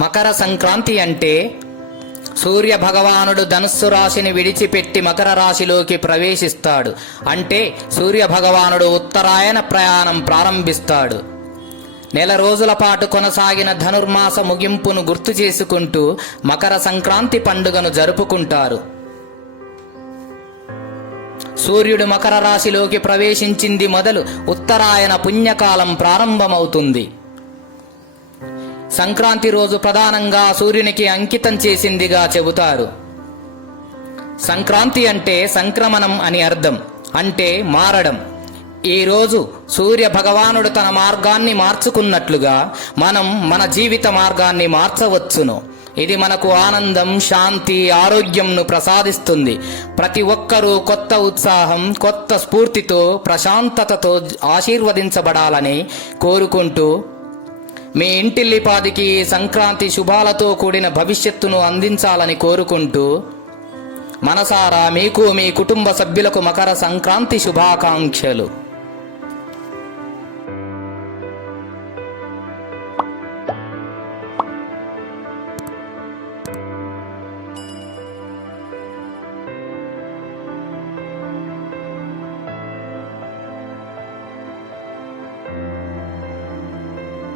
మకర సంక్రాంతి అంటే సూర్య భగవానుడు ధనుస్సు రాశిని విడిచిపెట్టి మకర రాశిలోకి ప్రవేశిస్తాడు. అంటే సూర్య భగవానుడు ఉత్తరాయణ ప్రయాణం ప్రారంభిస్తాడు. నెల రోజుల పాటు కొనసాగిన ధనుర్మాస ముగింపును గుర్తు చేసుకుంటూ మకర సంక్రాంతి పండుగను జరుపుకుంటారు. సూర్యుడు మకర రాశిలోకి ప్రవేశించింది మొదలు ఉత్తరాయణ పుణ్యకాలం ప్రారంభమవుతుంది. సంక్రాంతి రోజు ప్రధానంగా సూర్యునికి అంకితం చేసిందిగా చెబుతారు. సంక్రాంతి అంటే సంక్రమణం అని అర్థం, అంటే మారడం. ఈ రోజు సూర్య భగవానుడు తన మార్గాన్ని మార్చుకున్నట్లుగా మనం మన జీవిత మార్గాన్ని మార్చవచ్చును. ఇది మనకు ఆనందం, శాంతి, ఆరోగ్యంను ప్రసాదిస్తుంది. ప్రతి ఒక్కరూ కొత్త ఉత్సాహం, కొత్త స్ఫూర్తితో, ప్రశాంతతతో ఆశీర్వదించబడాలని కోరుకుంటూ మీ ఇంటిల్లిపాదికి సంక్రాంతి శుభాలతో కూడిన భవిష్యత్తును అందించాలని కోరుకుంటూ మనసారా మీకు, మీ కుటుంబ సభ్యులకు మకర సంక్రాంతి శుభాకాంక్షలు.